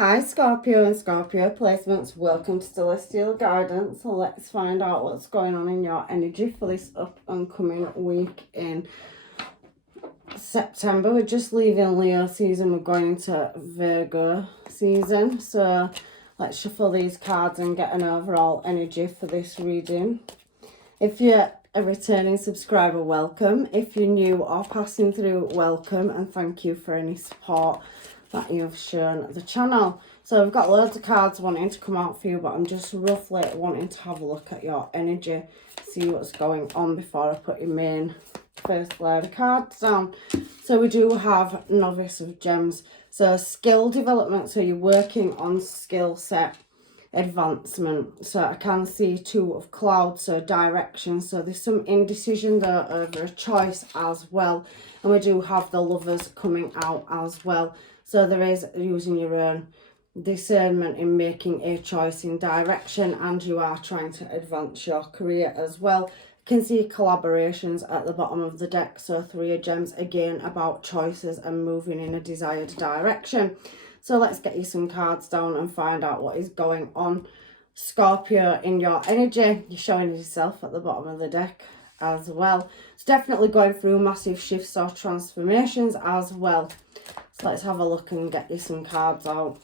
Hi Scorpio and Scorpio placements, welcome to Celestial Guidance. So let's find out what's going on in your energy for this up and coming week in September. We're just leaving Leo season, we're going into Virgo season. So let's shuffle these cards and get an overall energy for this reading. If you're a returning subscriber, welcome. If you're new or passing through, welcome, and thank you for any support that you've shown the channel. So we've got loads of cards wanting to come out for you, but I'm just roughly wanting to have a look at your energy, see what's going on before I put your main first layer of cards down. So we do have Novice of Gems, so skill development, so you're working on skill set advancement. So I can see Two of Clouds, so direction, so there's some indecision there over a choice as well. And we do have the Lovers coming out as well. So there is using your own discernment in making a choice in direction, and you are trying to advance your career as well. You can see collaborations at the bottom of the deck. So Three of Gems, again about choices and moving in a desired direction. So let's get you some cards down and find out what is going on, Scorpio, in your energy. You're showing yourself at the bottom of the deck as well. It's definitely going through massive shifts or transformations as well. So let's have a look and get you some cards out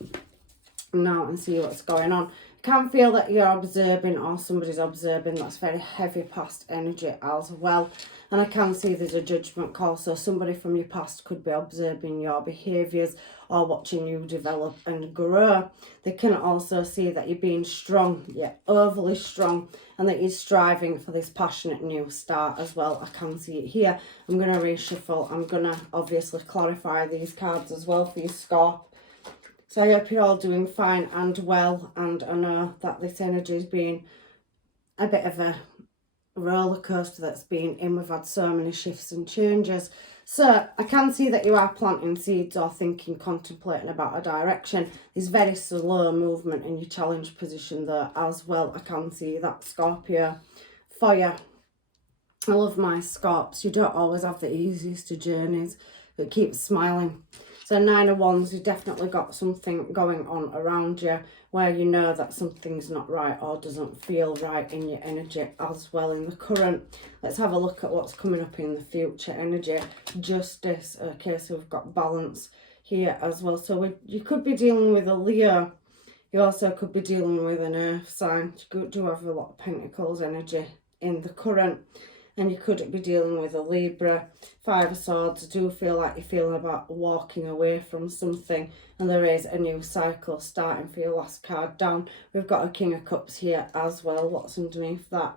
now and see what's going on. You can feel that you're observing or somebody's observing. That's very heavy past energy as well. And I can see there's a judgment call. So somebody from your past could be observing your behaviours or watching you develop and grow. They can also see that you're being strong, yeah, overly strong, and that you're striving for this passionate new start as well. I can see it here. I'm going to reshuffle. I'm going to obviously clarify these cards as well for you, Scorp. So I hope you're all doing fine and well, and I know that this energy has been a bit of a roller coaster that's been in. We've had so many shifts and changes. So I can see that you are planting seeds or thinking, contemplating about a direction. There's very slow movement in your challenge position there as well. I can see that, Scorpio, for you. I love my Scorps. You don't always have the easiest of journeys, but keep smiling. So Nine of Wands, you've definitely got something going on around you where you know that something's not right or doesn't feel right in your energy as well in the current. Let's have a look at what's coming up in the future energy. Justice. Okay, so we've got balance here as well. So you could be dealing with a Leo. You also could be dealing with an earth sign. You do have a lot of Pentacles energy in the current. And you could be dealing with a Libra. Five of Swords. I do feel like you're feeling about walking away from something, and there is a new cycle starting for your last card down. We've got a King of Cups here as well. What's underneath that?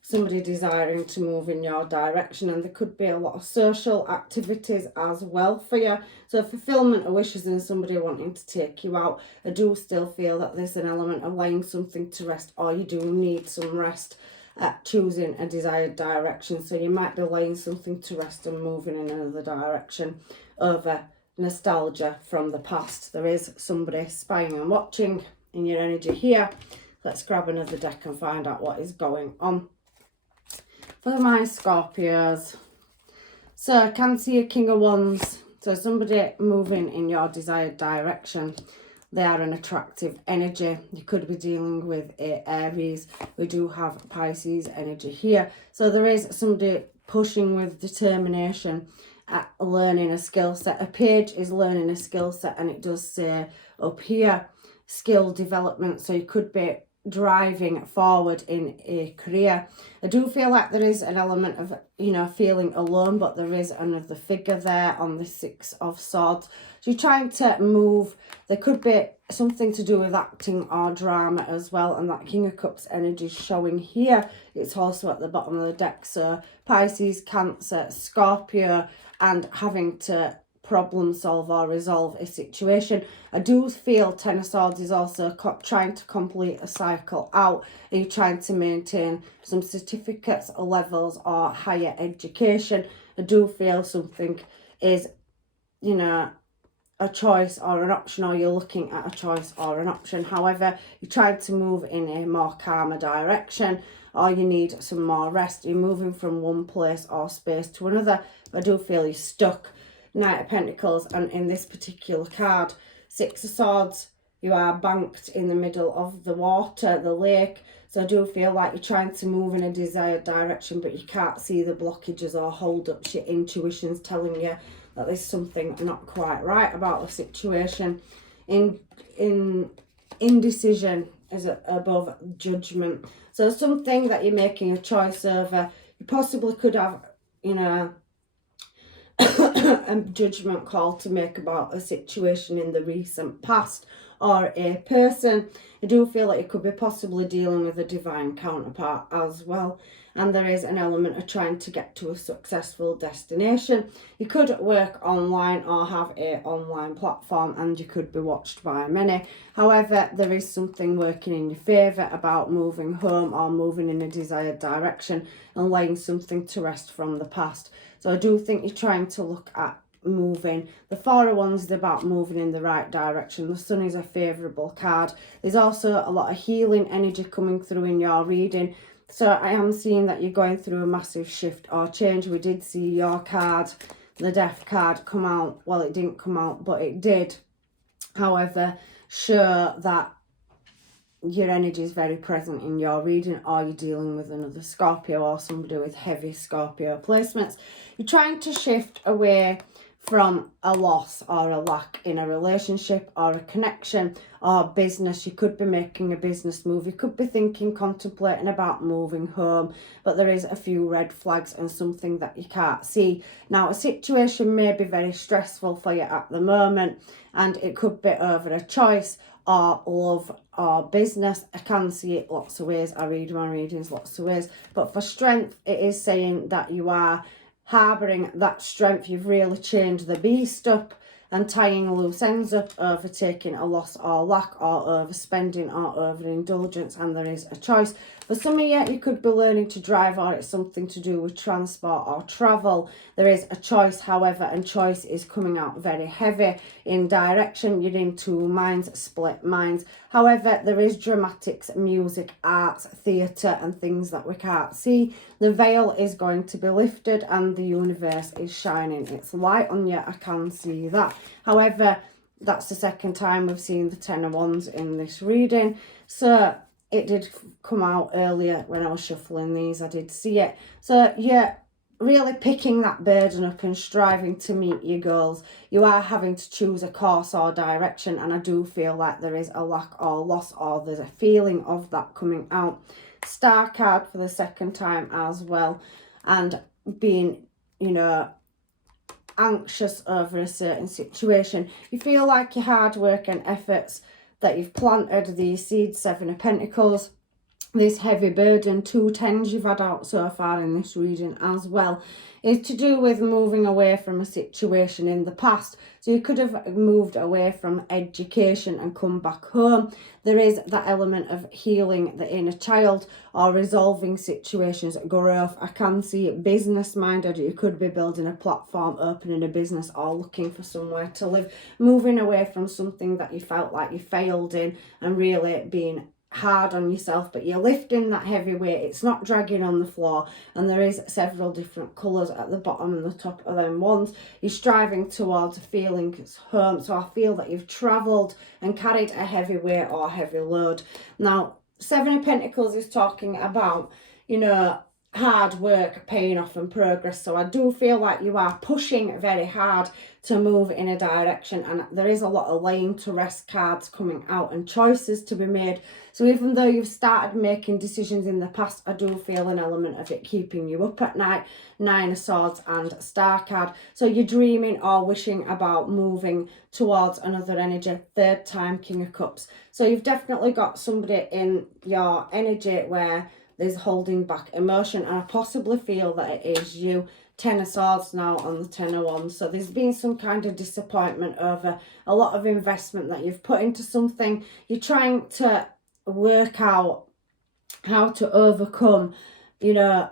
Somebody desiring to move in your direction, and there could be a lot of social activities as well for you. So fulfillment of wishes and somebody wanting to take you out. I do still feel that there's an element of laying something to rest, or you do need some rest at choosing a desired direction. So you might be laying something to rest and moving in another direction over nostalgia from the past. There is somebody spying and watching in your energy here. Let's grab another deck and find out what is going on for my Scorpios. So I can see a King of Wands. So somebody moving in your desired direction. They are an attractive energy. You could be dealing with Aries. We do have Pisces energy here. So there is somebody pushing with determination at learning a skill set. A page is learning a skill set, and it does say up here, skill development. So you could be driving forward in a career. I do feel like there is an element of, feeling alone, but there is another figure there on the Six of Swords. So you're trying to move. There could be something to do with acting or drama as well, and that King of Cups energy is showing here. It's also at the bottom of the deck. So Pisces, Cancer, Scorpio, and having to problem solve or resolve a situation. I do feel Ten of Swords is also trying to complete a cycle out. Are you trying to maintain some certificates or levels or higher education? I do feel something is, a choice or an option, or you're looking at a choice or an option. However, you're trying to move in a more calmer direction, or you need some more rest. You're moving from one place or space to another. I do feel you're stuck. Knight of Pentacles, and in this particular card, Six of Swords, you are banked in the middle of the water, the lake. So I do feel like you're trying to move in a desired direction, but you can't see the blockages or hold-ups. Your intuition's telling you that there's something not quite right about the situation. Indecision is above judgment. So something that you're making a choice over. You possibly could have, you know, a judgment call to make about a situation in the recent past or a person. I do feel like you could be possibly dealing with a divine counterpart as well. And there is an element of trying to get to a successful destination. You could work online or have an online platform, and you could be watched by many. However, there is something working in your favour about moving home or moving in a desired direction and laying something to rest from the past. So I do think you're trying to look at moving. The Four of Wands is about moving in the right direction. The Sun is a favourable card. There's also a lot of healing energy coming through in your reading. So I am seeing that you're going through a massive shift or change. We did see your card, the Death card, come out. Well, it didn't come out, but it did. However, show that your energy is very present in your reading, or you're dealing with another Scorpio or somebody with heavy Scorpio placements. You're trying to shift away from a loss or a lack in a relationship or a connection or business. You could be making a business move. You could be thinking, contemplating about moving home, but there is a few red flags and something that you can't see. Now, a situation may be very stressful for you at the moment, and it could be over a choice or love or business. I can see it lots of ways. I read my readings lots of ways. But for strength, it is saying that you are harbouring that strength. You've really changed the beast up and tying loose ends up, overtaking a loss or lack, or overspending or overindulgence, and there is a choice. For some of you, you could be learning to drive, or it's something to do with transport or travel. There is a choice, however, and choice is coming out very heavy in direction. You're in two minds, split minds. However, there is dramatics, music, arts, theatre, and things that we can't see. The veil is going to be lifted and the universe is shining its light on you. I can see that. However, that's the second time we've seen the Ten of Wands in this reading. So it did come out earlier when I was shuffling these. I did see it. So yeah, really picking that burden up and striving to meet your goals. You are having to choose a course or direction, and I do feel like there is a lack or loss, or there's a feeling of that coming out. Star card for the second time as well, and being, you know, anxious over a certain situation. You feel like your hard work and efforts that you've planted, these seeds, Seven of Pentacles, this heavy burden, 2 tens you've had out so far in this reading as well, is to do with moving away from a situation in the past. So you could have moved away from education and come back home. There is that element of healing the inner child or resolving situations, growth. I can see it business minded. You could be building a platform, opening a business, or looking for somewhere to live, moving away from something that you felt like you failed in and really being hard on yourself, but you're lifting that heavy weight. It's not dragging on the floor, and there is several different colours at the bottom and the top of them ones. You're striving towards a feeling it's home. So I feel that you've travelled and carried a heavy weight or heavy load. Now, Seven of Pentacles is talking about, you know, hard work paying off and progress. So I do feel like you are pushing very hard to move in a direction, and there is a lot of laying to rest cards coming out and choices to be made. So even though you've started making decisions in the past, I do feel an element of it keeping you up at night. Nine of Swords and Star card. So you're dreaming or wishing about moving towards another energy. Third time, King of Cups. So you've definitely got somebody in your energy where there's holding back emotion, and I possibly feel that it is you. 10 of Swords now on the 10 of Wands. So there's been some kind of disappointment over a lot of investment that you've put into something. You're trying to work out how to overcome, you know,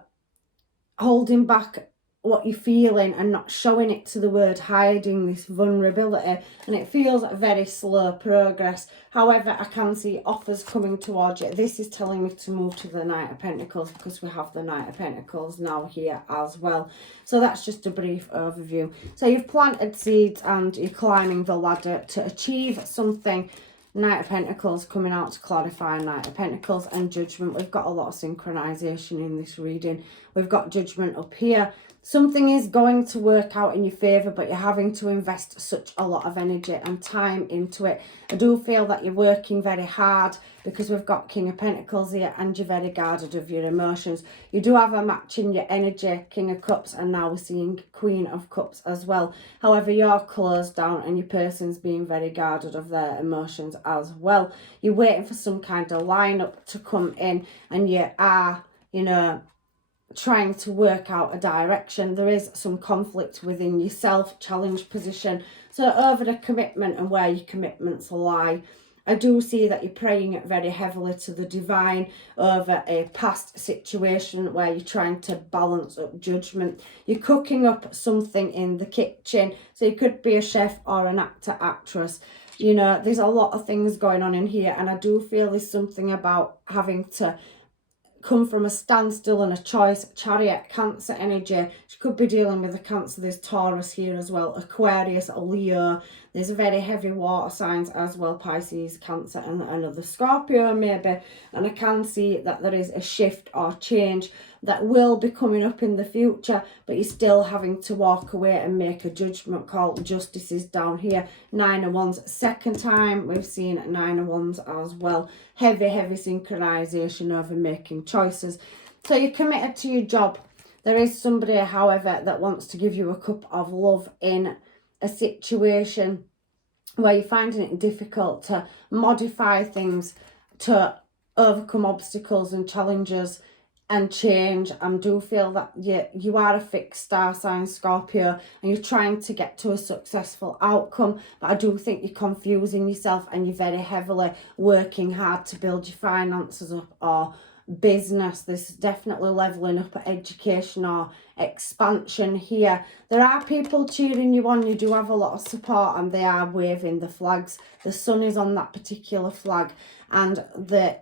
holding back what you're feeling and not showing it to the world, hiding this vulnerability, and it feels very slow progress. However, I can see offers coming towards you. This is telling me to move to the Knight of Pentacles, because we have the Knight of Pentacles now here as well. So that's just a brief overview. So you've planted seeds and you're climbing the ladder to achieve something. Knight of Pentacles coming out to clarify. Knight of Pentacles and Judgment. We've got a lot of synchronization in this reading. We've got Judgment up here. Something is going to work out in your favour, but you're having to invest such a lot of energy and time into it. I do feel that you're working very hard because we've got King of Pentacles here and you're very guarded of your emotions. You do have a match in your energy, King of Cups, and now we're seeing Queen of Cups as well. However, you're closed down and your person's being very guarded of their emotions as well. You're waiting for some kind of lineup to come in and you are, you know, trying to work out a direction. There is some conflict within yourself, challenge position. So over the commitment and where your commitments lie, I do see that you're praying very heavily to the divine over a past situation where you're trying to balance up judgment. You're cooking up something in the kitchen. So you could be a chef or an actor, actress. You know, there's a lot of things going on in here. And I do feel there's something about having to come from a standstill and a choice. Chariot, Cancer energy. She could be dealing with a Cancer. There's Taurus here as well. Aquarius, Leo. There's a very heavy water signs as well. Pisces, Cancer, and another Scorpio maybe. And I can see that there is a shift or change that will be coming up in the future, but you're still having to walk away and make a judgment call. Justice is down here. 9 of Wands. Second time we've seen 9 of Wands as well. Heavy synchronization over making choices. So you're committed to your job. There is somebody, however, that wants to give you a cup of love in a situation where you're finding it difficult to modify things, to overcome obstacles and challenges and change. And do feel that you are a fixed star sign, Scorpio, and you're trying to get to a successful outcome, but I do think you're confusing yourself and you're very heavily working hard to build your finances up or business. There's definitely leveling up at education or expansion here. There are people cheering you on. You do have a lot of support and they are waving the flags. The sun is on that particular flag and the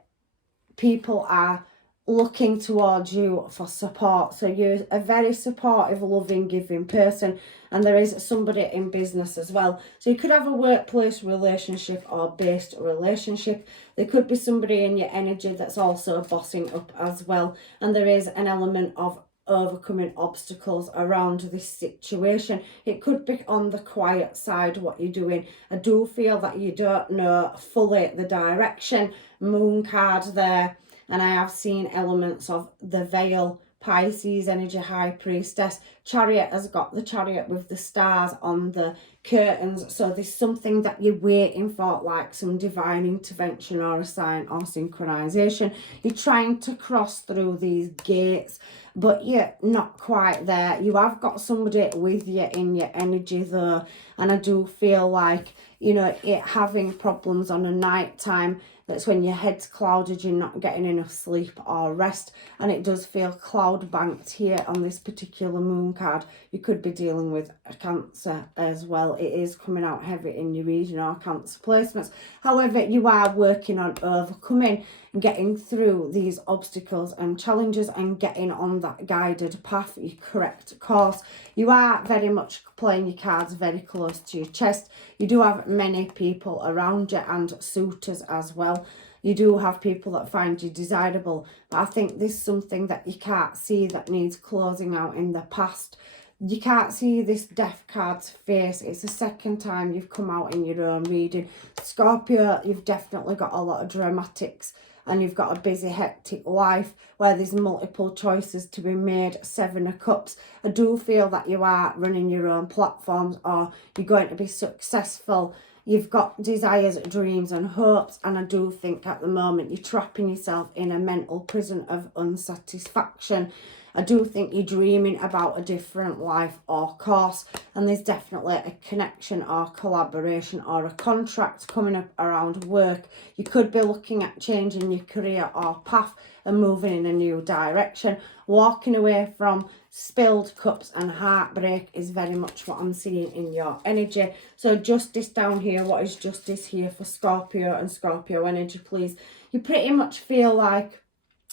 people are looking towards you for support. So you're a very supportive, loving, giving person, and there is somebody in business as well. So you could have a workplace relationship or based relationship. There could be somebody in your energy that's also bossing up as well, and there is an element of overcoming obstacles around this situation. It could be on the quiet side what you're doing. I do feel that you don't know fully the direction. Moon card there. And I have seen elements of the veil, Pisces energy, High Priestess. Chariot has got the Chariot with the stars on the curtains. So there's something that you're waiting for, like some divine intervention or a sign or synchronization. You're trying to cross through these gates, but you're not quite there. You have got somebody with you in your energy though. And I do feel like, you know, it having problems on a night time, that's when your head's clouded, you're not getting enough sleep or rest, and it does feel cloud banked here on this particular moon card. You could be dealing with a Cancer as well. It is coming out heavy in your reading or Cancer placements. However, you are working on overcoming and getting through these obstacles and challenges and getting on that guided path, your correct course. You are very much playing your cards very close to your chest. You do have many people around you and suitors as well. You do have people that find you desirable, but I think there's something that you can't see that needs closing out in the past. You can't see this Death card's face. It's the second time you've come out in your own reading. Scorpio, you've definitely got a lot of dramatics and you've got a busy, hectic life where there's multiple choices to be made. 7 of Cups. I do feel that you are running your own platforms or you're going to be successful. You've got desires, dreams and hopes, and I do think at the moment you're trapping yourself in a mental prison of unsatisfaction. I do think you're dreaming about a different life or course, and there's definitely a connection or collaboration or a contract coming up around work. You could be looking at changing your career or path and moving in a new direction. Walking away from spilled cups and heartbreak is very much what I'm seeing in your energy. So justice down here. What is justice here for Scorpio and Scorpio energy, please? You pretty much feel like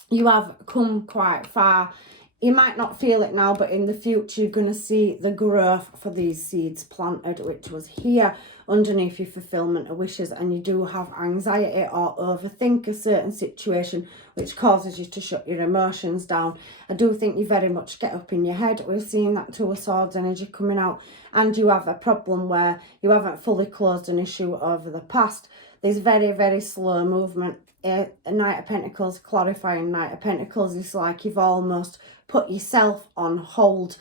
you have come quite far. You might not feel it now, but in the future, you're going to see the growth for these seeds planted, which was here underneath your fulfillment of wishes, and you do have anxiety or overthink a certain situation, which causes you to shut your emotions down. I do think you very much get up in your head. We're seeing that Two of Swords energy coming out, and you have a problem where you haven't fully closed an issue over the past. There's very, very slow movement. A Knight of Pentacles, clarifying Knight of Pentacles, is like you've almost put yourself on hold,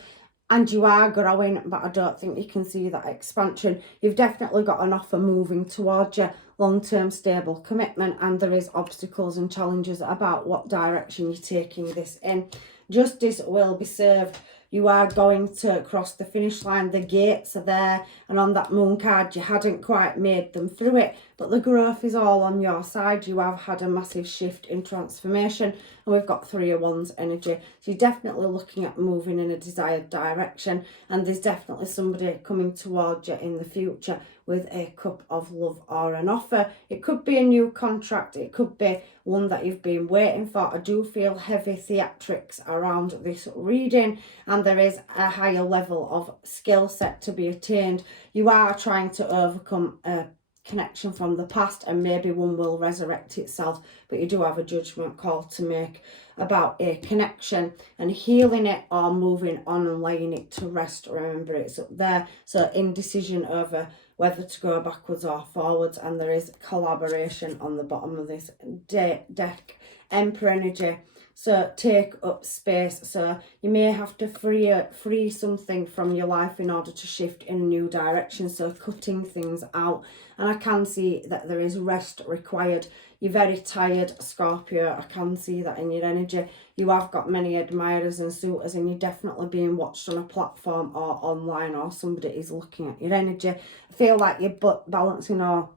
and you are growing, but I don't think you can see that expansion. You've definitely got an offer moving towards you, long-term stable commitment, and there is obstacles and challenges about what direction you're taking this in. Justice will be served. You are going to cross the finish line. The gates are there, and on that moon card you hadn't quite made them through it, but the growth is all on your side. You have had a massive shift in transformation, and we've got Three of Wands energy. So you're definitely looking at moving in a desired direction, and there's definitely somebody coming towards you in the future with a cup of love or an offer. It could be a new contract, it could be one that you've been waiting for. I do feel heavy theatrics around this reading, and there is a higher level of skill set to be attained. You are trying to overcome a connection from the past, and maybe one will resurrect itself, but you do have a judgment call to make about a connection and healing it or moving on and laying it to rest. Remember, it's up there, so indecision over whether to go backwards or forwards, and there is collaboration on the bottom of this deck. Emperor energy, so take up space. So you may have to free something from your life in order to shift in a new direction, so cutting things out. And I can see that there is rest required. You're very tired, Scorpio. I can see that in your energy. You have got many admirers and suitors, and you're definitely being watched on a platform or online, or somebody is looking at your energy. I feel like you're balancing or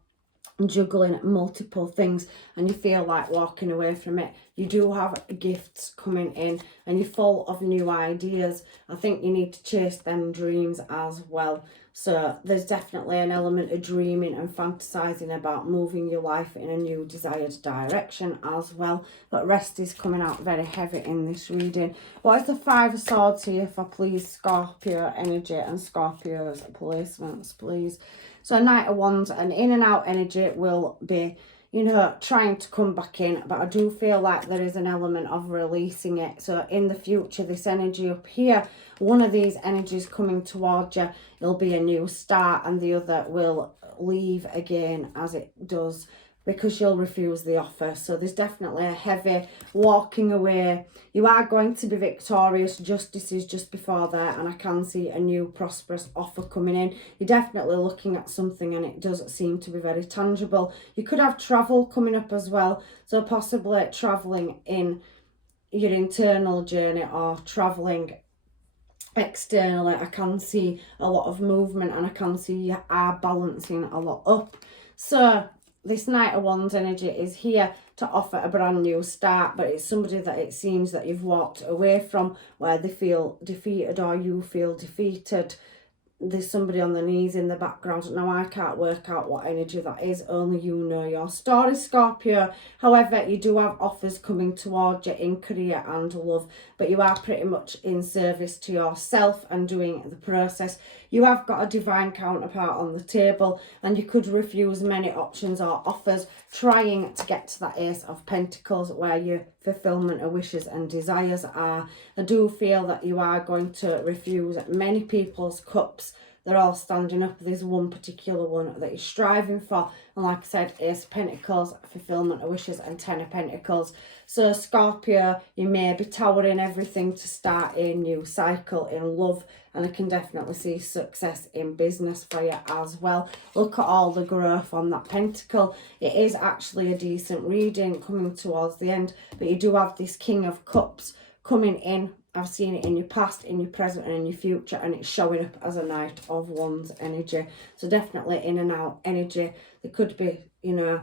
juggling multiple things, and you feel like walking away from it. You do have gifts coming in, and you're full of new ideas. I think you need to chase them dreams as well. So there's definitely an element of dreaming and fantasizing about moving your life in a new desired direction as well. But rest is coming out very heavy in this reading. What is the Five of Swords here for, please, Scorpio energy and Scorpio's placements, please? So Knight of Wands, and in and out energy will be, you know, trying to come back in, but I do feel like there is an element of releasing it. So in the future, this energy up here, one of these energies coming towards you, it'll be a new start, and the other will leave again as it does, because you'll refuse the offer. So there's definitely a heavy walking away. You are going to be victorious. Justice is just before there, and I can see a new prosperous offer coming in. You're definitely looking at something, and it does seem to be very tangible. You could have travel coming up as well, so possibly traveling in your internal journey or traveling externally. I can see a lot of movement, and I can see you are balancing a lot up. So this Knight of Wands energy is here to offer a brand new start, but it's somebody that it seems that you've walked away from, where they feel defeated or you feel defeated. There's somebody on the knees in the background. Now, I can't work out what energy that is. Only you know your story, Scorpio. However, you do have offers coming towards you in career and love, but you are pretty much in service to yourself and doing the process. You have got a divine counterpart on the table, and you could refuse many options or offers, trying to get to that Ace of Pentacles where your fulfillment of wishes and desires are. I do feel that you are going to refuse many people's cups. They're all standing up. There's one particular one that you're striving for, and like I said, Ace of Pentacles, fulfillment of wishes, and Ten of Pentacles. So Scorpio, you may be towering everything to start a new cycle in love, and I can definitely see success in business for you as well. Look at all the growth on that pentacle. It is actually a decent reading coming towards the end, but you do have this King of Cups coming in. I've seen it in your past, in your present, and in your future, and it's showing up as a Knight of Wands energy. So definitely in and out energy. There could be, you know,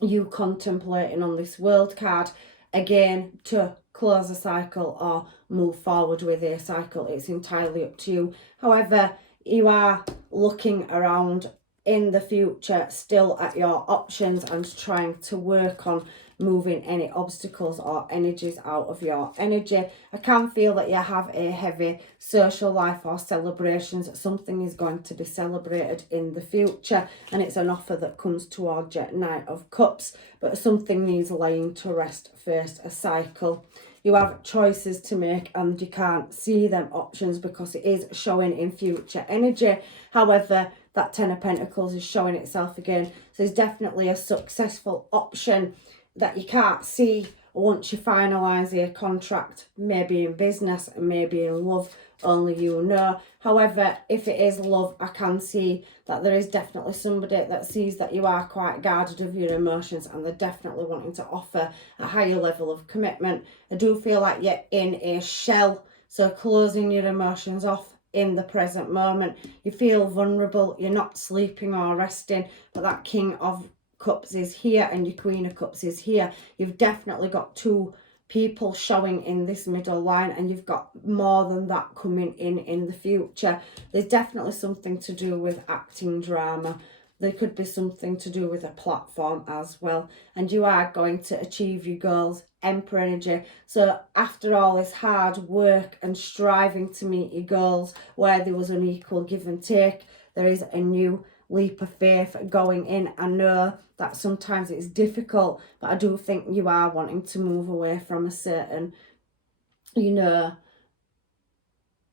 you contemplating on this World card again to close a cycle or move forward with a cycle. It's entirely up to you. However, you are looking around in the future still at your options and trying to work on moving any obstacles or energies out of your energy. I can feel that you have a heavy social life or celebrations. Something is going to be celebrated in the future, and it's an offer that comes towards your Knight of Cups, but something needs laying to rest first, a cycle. You have choices to make and you can't see them options because it is showing in future energy. However, that Ten of Pentacles is showing itself again. So there's definitely a successful option that you can't see once you finalise your contract, maybe in business and maybe in love, only you know. However, if it is love, I can see that there is definitely somebody that sees that you are quite guarded of your emotions and they're definitely wanting to offer a higher level of commitment. I do feel like you're in a shell, so closing your emotions off in the present moment. You feel vulnerable, you're not sleeping or resting, but that King of Cups is here and your Queen of Cups is here. You've definitely got two people showing in this middle line, and you've got more than that coming in the future. There's definitely something to do with acting drama. There could be something to do with a platform as well, and you are going to achieve your goals. Emperor energy. So after all this hard work and striving to meet your goals, where there was an equal give and take, there is a new leap of faith going in. I know that sometimes it's difficult, but I do think you are wanting to move away from a certain, you know,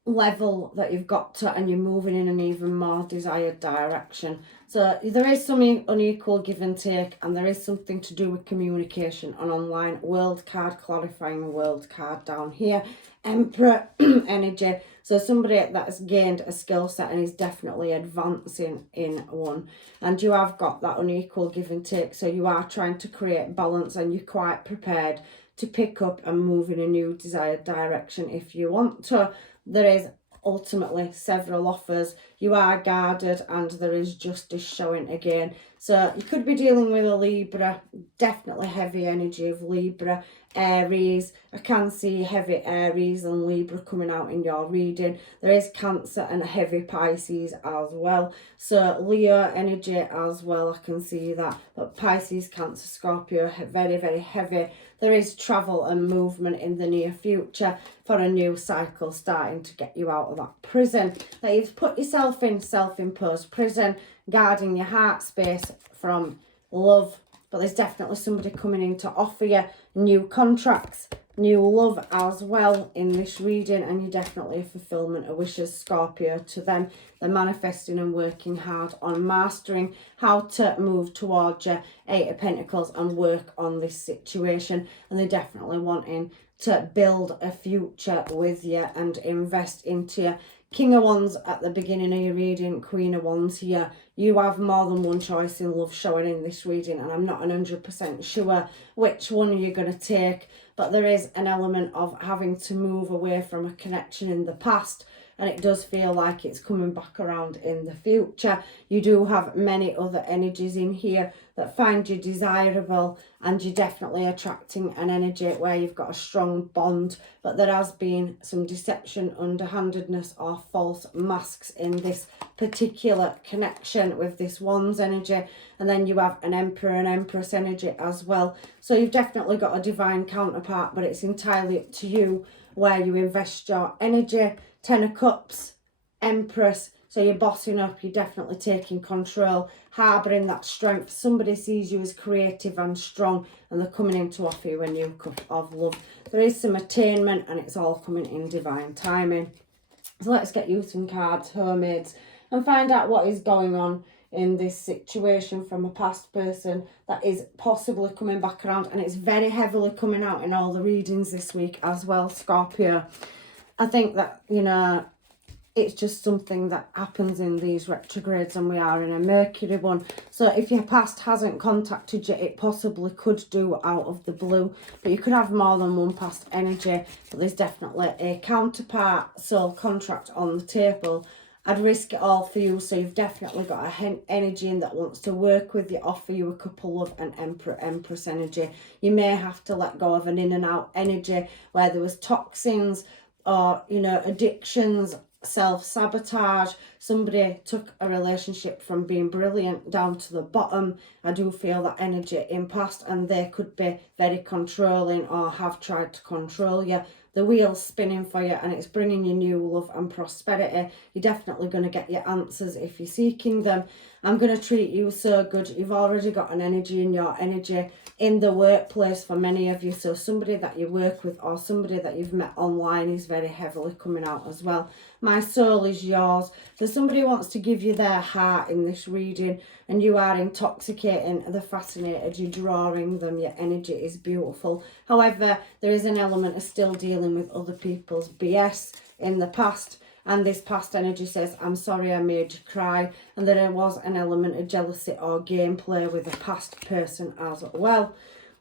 level that you've got to, and you're moving in an even more desired direction. So there is some unequal give and take, and there is something to do with communication and online. World card, clarifying the world card down here. Emperor energy. So somebody that has gained a skill set and is definitely advancing in one. And you have got that unequal give and take. So you are trying to create balance, and you're quite prepared to pick up and move in a new desired direction if you want to. There is ultimately several offers. You are guarded and there is justice showing again. So you could be dealing with a Libra, definitely heavy energy of Libra. Aries, I can see heavy Aries and Libra coming out in your reading. There is Cancer and heavy Pisces as well. So Leo energy as well, I can see that. But Pisces, Cancer, Scorpio, very, very heavy. There is travel and movement in the near future for a new cycle starting to get you out of that prison that you've put yourself in, self-imposed prison, guarding your heart space from love. But there's definitely somebody coming in to offer you new contracts, new love as well in this reading, and you're definitely a fulfillment of wishes, Scorpio, to them. They're manifesting and working hard on mastering how to move towards your Eight of Pentacles and work on this situation, and they're definitely wanting to build a future with you and invest into you. King of Wands at the beginning of your reading, Queen of Wands here. You have more than one choice in love showing in this reading, and I'm not 100% sure which one you're going to take, but there is an element of having to move away from a connection in the past, and it does feel like it's coming back around in the future. You do have many other energies in here that find you desirable, and you're definitely attracting an energy where you've got a strong bond, but there has been some deception, underhandedness or false masks in this particular connection with this Wands energy. And then you have an Emperor and Empress energy as well. So you've definitely got a divine counterpart, but it's entirely up to you where you invest your energy. Ten of Cups, Empress. So you're bossing up, you're definitely taking control, harbouring that strength. Somebody sees you as creative and strong, and they're coming in to offer you a new cup of love. There is some attainment, and it's all coming in divine timing. So let's get you some cards, Mermaids, and find out what is going on in this situation from a past person that is possibly coming back around. And it's very heavily coming out in all the readings this week as well, Scorpio. I think that, you know, it's just something that happens in these retrogrades, and we are in a Mercury one. So if your past hasn't contacted you, it possibly could do out of the blue. But you could have more than one past energy. But there's definitely a counterpart soul contract on the table. I'd risk it all for you. So you've definitely got a energy in that wants to work with you, offer you a couple of an Emperor, Empress energy. You may have to let go of an in and out energy where there was toxins or, you know, addictions, self-sabotage. somebody took a relationship from being brilliant down to the bottom. I do feel that energy in past, and they could be very controlling or have tried to control you. The wheel's spinning for you and it's bringing you new love and prosperity. You're definitely going to get your answers if you're seeking them. I'm going to treat you so good. You've already got an energy in your energy in the workplace for many of you. So somebody that you work with or somebody that you've met online is very heavily coming out as well. My soul is yours. So somebody wants to give you their heart in this reading, and you are intoxicating, they're fascinated, you're drawing them, your energy is beautiful. However, there is an element of still dealing with other people's BS in the past, and this past energy says, I'm sorry I made you cry, and there was an element of jealousy or gameplay with a past person as well.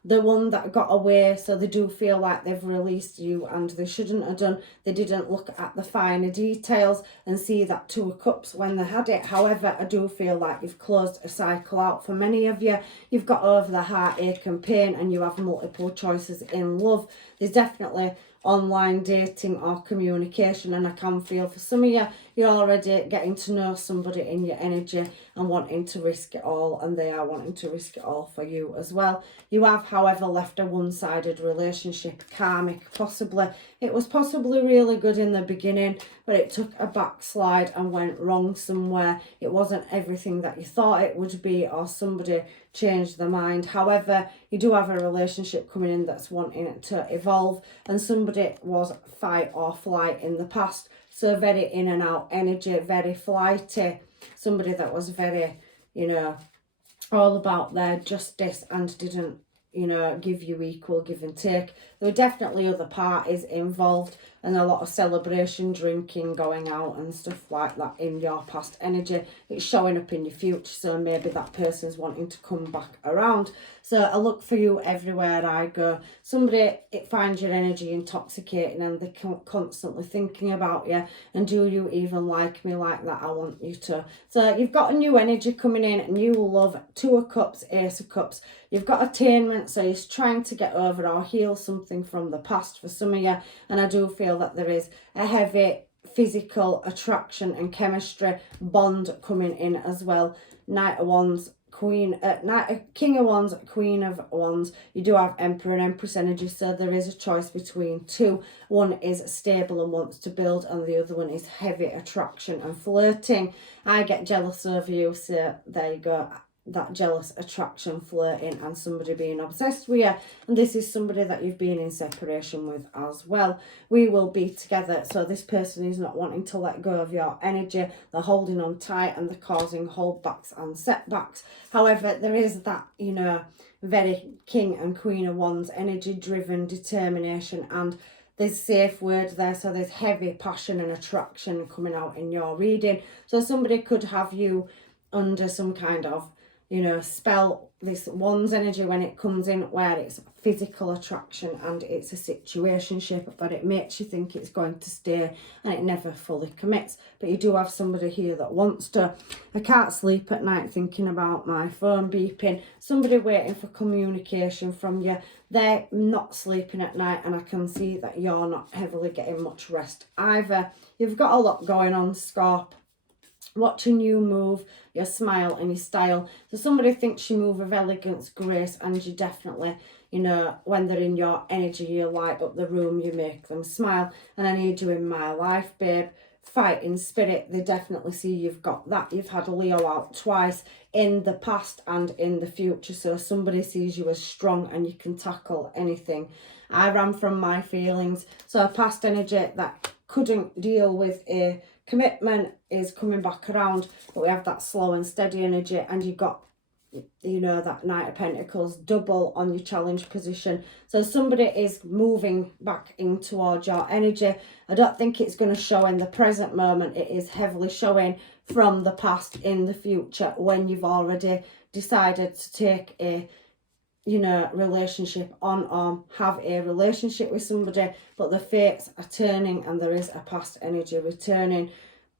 The one that got away, so they do feel like they've released you and they shouldn't have done. They didn't look at the finer details and see that Two of Cups when they had it. However, I do feel like you've closed a cycle out for many of you. You've got over the heartache and pain, and you have multiple choices in love. There's definitely online dating or communication, and I can feel for some of you, you're already getting to know somebody in your energy and wanting to risk it all, and they are wanting to risk it all for you as well. You have, however, left a one-sided relationship, karmic possibly. It was possibly really good in the beginning, but it took a backslide and went wrong somewhere. It wasn't everything that you thought it would be, or somebody changed their mind. However, you do have a relationship coming in that's wanting it to evolve, and somebody was fight or flight in the past. So very in and out energy, very flighty. Somebody that was very, you know, all about their justice and didn't, you know, give you equal give and take. There were definitely other parties involved, and a lot of celebration, drinking, going out and stuff like that in your past energy. It's showing up in your future, so maybe that person's wanting to come back around. So I look for you everywhere I go. Somebody, it finds your energy intoxicating and they're constantly thinking about you, and do you even like me like that? I want you to. So you've got a new energy coming in, new love, Two of Cups, Ace of Cups. You've got attainment, so you're trying to get over or heal something from the past for some of you, and I do feel that there is a heavy physical attraction and chemistry bond coming in as well. Knight of Wands, King of Wands, Queen of Wands. You do have Emperor and Empress energy, so there is a choice between two. One is stable and wants to build, and the other one is heavy attraction and flirting. I get jealous over you, so there you go. That jealous attraction, flirting, and somebody being obsessed with you. And this is somebody that you've been in separation with as well. We will be together. So this person is not wanting to let go of your energy. They're holding on tight and they're causing holdbacks and setbacks. However, there is that, you know, very King and Queen of Wands energy, driven determination, and there's safe word there, so there's heavy passion and attraction coming out in your reading. So somebody could have you under some kind of, you know, spell, this Wands energy when it comes in, where it's physical attraction and it's a situationship, but it makes you think it's going to stay and it never fully commits. But you do have somebody here that wants to. I can't sleep at night thinking about my phone beeping. Somebody waiting for communication from you. They're not sleeping at night, and I can see that you're not heavily getting much rest either. You've got a lot going on, Scorp. Watching you move, your smile and your style. So somebody thinks you move with elegance, grace, and you definitely, you know, when they're in your energy, you light up the room, you make them smile. And I need you in my life, babe. Fighting spirit, they definitely see you've got that. You've had a Leo out twice in the past and in the future. So somebody sees you as strong and you can tackle anything. I ran from my feelings. So a past energy that couldn't deal with a commitment is coming back around, but we have that slow and steady energy, and you've got, you know, that Knight of Pentacles double on your challenge position. So somebody is moving back in towards your energy. I don't think it's going to show in the present moment. It is heavily showing from the past in the future, when you've already decided to take a, you know, relationship on or have a relationship with somebody, but the fates are turning and there is a past energy returning.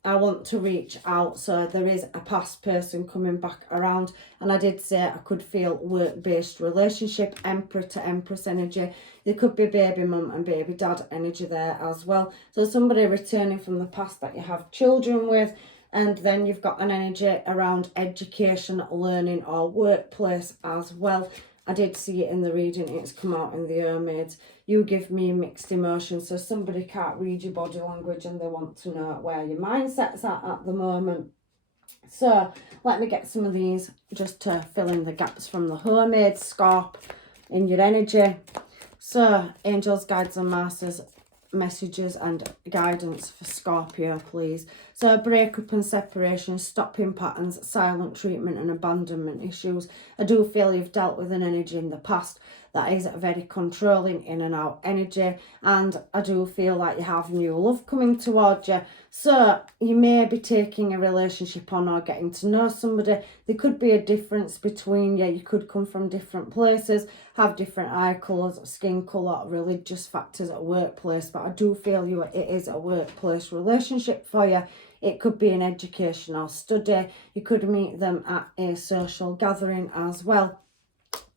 I want to reach out, so there is a past person coming back around, and I did say I could feel work-based relationship, Emperor to Empress energy. There could be baby mum and baby dad energy there as well. So somebody returning from the past that you have children with. And then you've got an energy around education, learning or workplace as well. I did see it in the reading, it's come out in the mermaids. You give me mixed emotions, so somebody can't read your body language and they want to know where your mindset's at the moment. So let me get some of these just to fill in the gaps from the mermaids, Scorp, in your energy. So angels, guides and masters, messages and guidance for Scorpio, please. So breakup and separation, stopping patterns, silent treatment and abandonment issues. I do feel you've dealt with an energy in the past that is very controlling, in and out energy, and I do feel like you have new love coming towards you. So you may be taking a relationship on or getting to know somebody. There could be a difference between you. You could come from different places, have different eye colours, skin colour, religious factors at workplace, but I do feel it is a workplace relationship for you. It could be an educational study. You could meet them at a social gathering as well.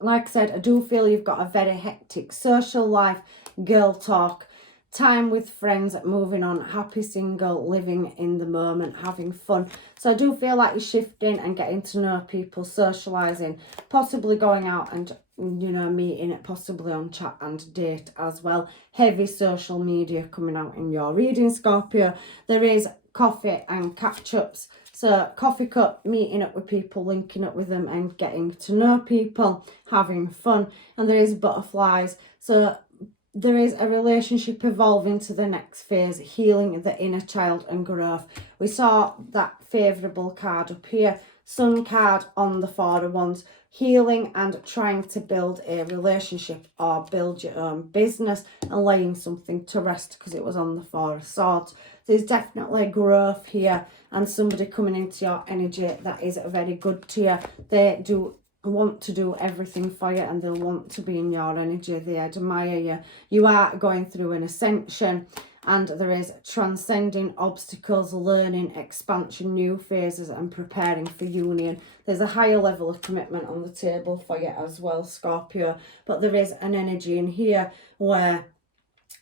Like I said, I do feel you've got a very hectic social life, girl talk, time with friends, moving on, happy single, living in the moment, having fun. So I do feel like you're shifting and getting to know people, socialising, possibly going out and, you know, meeting, possibly on chat and date as well. Heavy social media coming out in your reading, Scorpio. There is coffee and catch-ups. So coffee cup, meeting up with people, linking up with them and getting to know people, having fun. And there is butterflies. So there is a relationship evolving to the next phase, healing the inner child and growth. We saw that favourable card up here, Sun card on the Four of Wands, healing and trying to build a relationship or build your own business and laying something to rest, because it was on the Four of Swords. There's definitely growth here and somebody coming into your energy that is very good to you. They do want to do everything for you and they'll want to be in your energy. They admire you. You are going through an ascension and there is transcending obstacles, learning, expansion, new phases and preparing for union. There's a higher level of commitment on the table for you as well, Scorpio. But there is an energy in here where,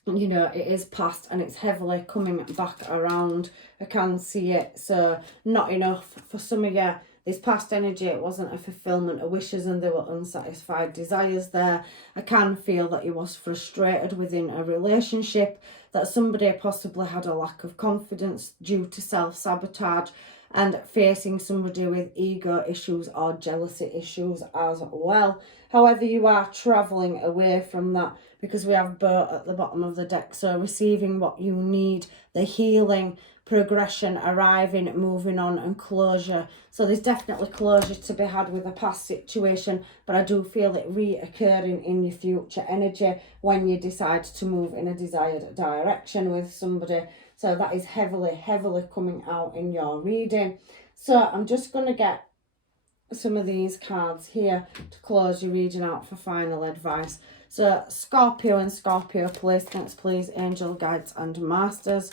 you know, it is past and it's heavily coming back around. I can see it. So not enough for some of you. This past energy, it wasn't a fulfillment of wishes and there were unsatisfied desires there. I can feel that you was frustrated within a relationship, that somebody possibly had a lack of confidence due to self-sabotage and facing somebody with ego issues or jealousy issues as well. However, you are travelling away from that because we have Boat at the bottom of the deck. So receiving what you need, the healing, progression, arriving, moving on and closure. So there's definitely closure to be had with a past situation, but I do feel it reoccurring in your future energy when you decide to move in a desired direction with somebody. So that is heavily, heavily coming out in your reading. So I'm just going to get some of these cards here to close your reading out for final advice. So Scorpio and Scorpio placements, please, angel guides and masters.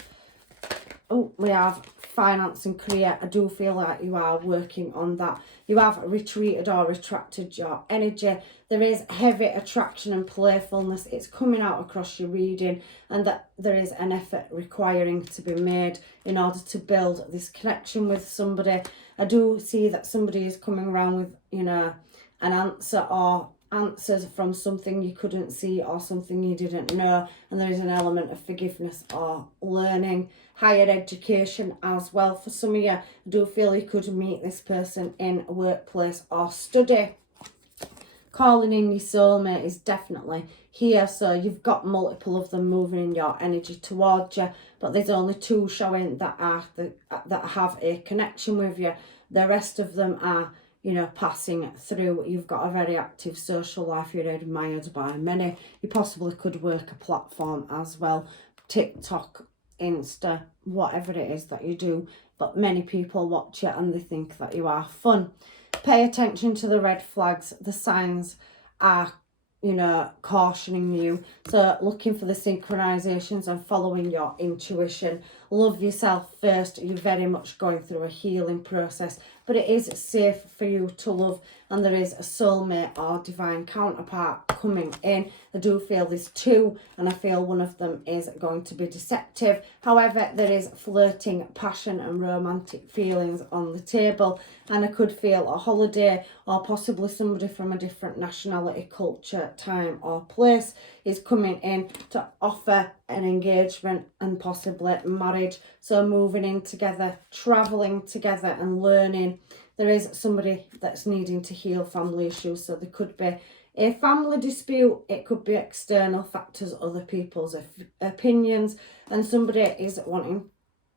Oh, we have finance and career. I do feel like you are working on that. You have retreated or retracted your energy. There is heavy attraction and playfulness. It's coming out across your reading, and that there is an effort requiring to be made in order to build this connection with somebody. I do see that somebody is coming around with, you know, an answer or answers from something you couldn't see or something you didn't know, and there is an element of forgiveness or learning. Higher education as well for some of you. I do feel you could meet this person in a workplace or study. Calling in your soulmate is definitely here, so you've got multiple of them moving in your energy towards you, but there's only two showing that have a connection with you. The rest of them are, you know, passing through. You've got a very active social life. You're admired by many. You possibly could work a platform as well. TikTok, Insta, whatever it is that you do. But many people watch it and they think that you are fun. Pay attention to the red flags. The signs are, you know, cautioning you. So looking for the synchronizations and following your intuition. love yourself first. You're very much going through a healing process, but it is safe for you to love, and there is a soulmate or divine counterpart coming in. I do feel there's two, and I feel one of them is going to be deceptive. However, there is flirting, passion and romantic feelings on the table, and I could feel a holiday or possibly somebody from a different nationality, culture, time or place is coming in to offer an engagement and possibly marriage. So moving in together, travelling together and learning. There is somebody that's needing to heal family issues, so there could be a family dispute, it could be external factors, other people's opinions, and somebody is wanting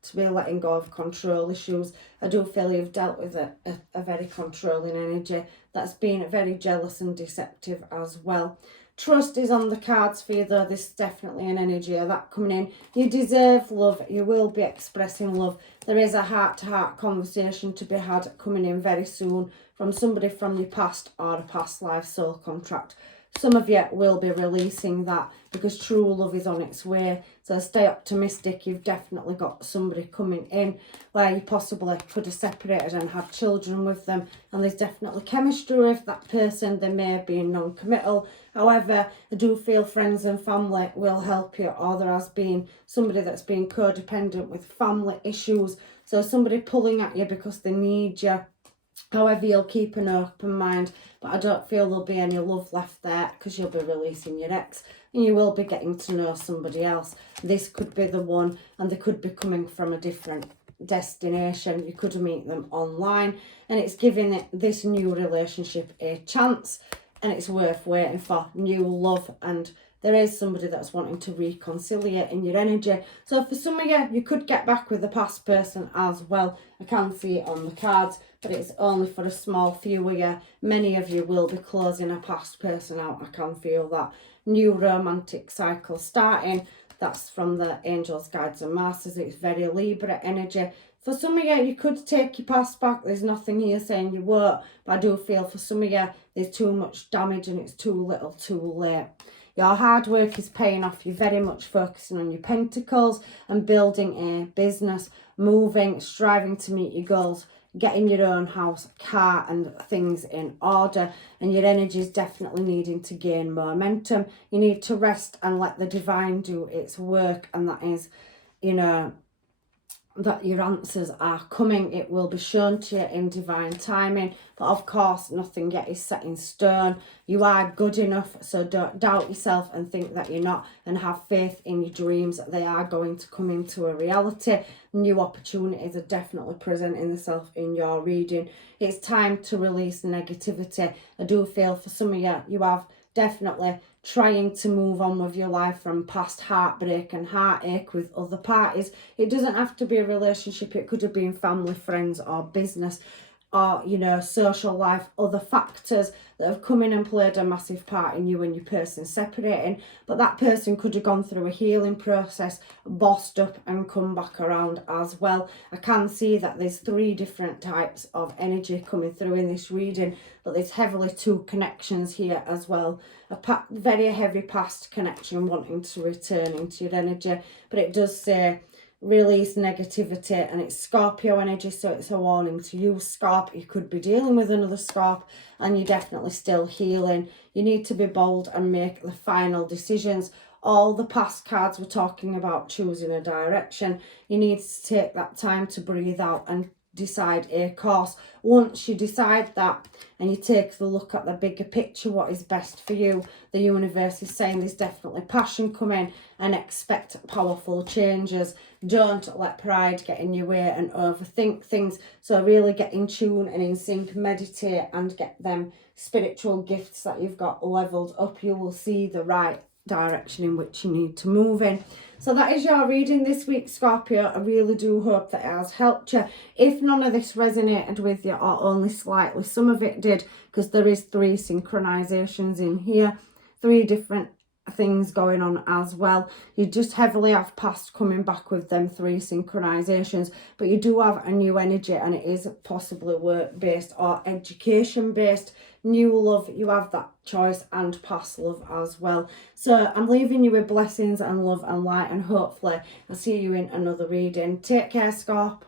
to be letting go of control issues. I do feel you've dealt with a very controlling energy that's been very jealous and deceptive as well. Trust is on the cards for you though. There's definitely an energy of that coming in. You deserve love. You will be expressing love. There is a heart-to-heart conversation to be had coming in very soon from somebody from your past or a past life soul contract. Some of you will be releasing that because true love is on its way. So stay optimistic. You've definitely got somebody coming in where you possibly could have separated and had children with them. And there's definitely chemistry with that person. They may be non-committal. However, I do feel friends and family will help you, or there has been somebody that's been codependent with family issues. So somebody pulling at you because they need you. However, you'll keep an open mind, but I don't feel there'll be any love left there because you'll be releasing your ex and you will be getting to know somebody else. This could be the one, and they could be coming from a different destination. You could meet them online, and it's giving this new relationship a chance, and it's worth waiting for new love. And there is somebody that's wanting to reconciliate in your energy. So for some of you, you could get back with the past person as well. I can see it on the cards, but it's only for a small few of you. Many of you will be closing a past person out. I can feel that. New romantic cycle starting. That's from the angels, guides and masters. It's very Libra energy. For some of you, you could take your past back. There's nothing here saying you won't, but I do feel for some of you, there's too much damage and it's too little too late. Your hard work is paying off. You're very much focusing on your pentacles and building a business, moving, striving to meet your goals, getting your own house, car and things in order. And your energy is definitely needing to gain momentum. You need to rest and let the divine do its work. And that is, you know, that your answers are coming. It will be shown to you in divine timing, but of course nothing yet is set in stone. You are good enough, so don't doubt yourself and think that you're not, and have faith in your dreams. They are going to come into a reality. New opportunities are definitely presenting themselves in your reading. It's time to release negativity. I do feel for some of you, you have definitely trying to move on with your life from past heartbreak and heartache with other parties. It doesn't have to be a relationship. It could have been family, friends or business, or, you know, social life, other factors that have come in and played a massive part in you and your person separating. But that person could have gone through a healing process, bossed up and come back around as well. I can see that there's 3 different types of energy coming through in this reading, but there's heavily 2 connections here as well. A very heavy past connection wanting to return into your energy, but it does say release negativity, and it's Scorpio energy, so it's a warning to you, Scorp. You could be dealing with another Scorp and you're definitely still healing. You need to be bold and make the final decisions. All the past cards were talking about choosing a direction. You need to take that time to breathe out and decide a course. Once you decide that and you take the look at the bigger picture, what is best for you, the universe is saying there's definitely passion coming, and expect powerful changes. Don't let pride get in your way and overthink things. So really get in tune and in sync, meditate and get them spiritual gifts that you've got leveled up. You will see the right direction in which you need to move in. So that is your reading this week, Scorpio. I really do hope that it has helped you. If none of this resonated with you, or only slightly, some of it did, because there is 3 synchronizations in here, 3 different things going on as well. You just heavily have past coming back with them 3 synchronizations, but you do have a new energy, and it is possibly work-based or education-based. New love, you have that choice, and past love as well. So I'm leaving you with blessings and love and light, and hopefully I'll see you in another reading. Take care, Scorp.